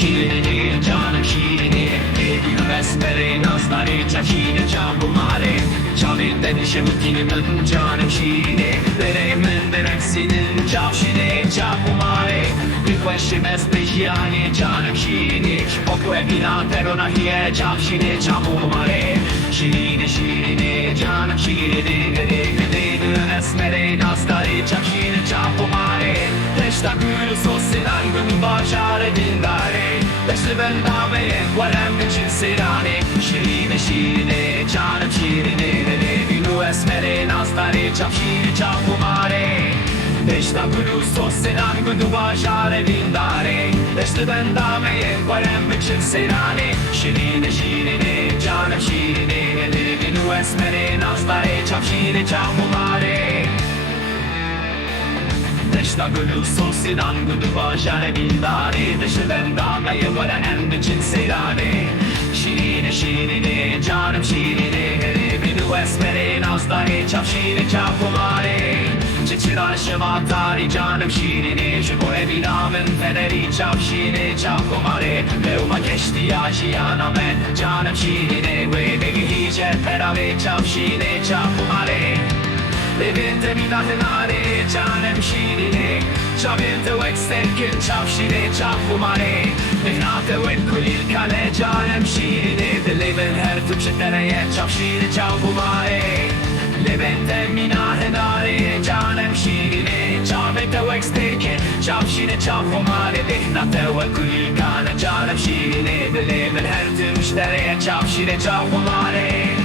şirini canım şirini Edin besmele nazları çakini can bu mare Çavin denişim dilimin canım şirini Deremin derefsinin cavşini can bu mare Rikveşim especiali canım şirini Oku evina terona hiye cavşini can bu mare Şirini şirini canım şirini Edin esmele nazları çakini can bu mare Teşta gülü sosinan gün başare dindare Teşta ben dameye varem için sirani Şirini şirini canım şirini Edin esmele nazları çakini can bu mare Teşta gülü sosinan gün başare dindare Teşta ben dameye varem için sirani Şirini şirini canım şirini Edin esmele nazları çakini can bu mare Teşta gülü sosinan gün başare dindare Teşta ben dameye varem için sirani Şirini şirini canım şirini Edin esmele nazları çakini can bu mare Çiçirar şıvatari canım şirini Şu bu evinamın feneri çavşini çavkumari Leuma geçti yaşayana ben canım şirini Ve begi hice ferave çavşini çavkumari Levinte minahınari canım şirini Çavinte veksterkin çavşini çavkumari Mihnate vekkulil kale canım şirini Dilibin her tüpşetlere çavşini çavkumari Levinte minahınari canım şirini Çavinte veksterkin çavşini çavkumari Mihnate vekkulil kale canım şirini Dilibin her tüpşetlere çavşini çavkumari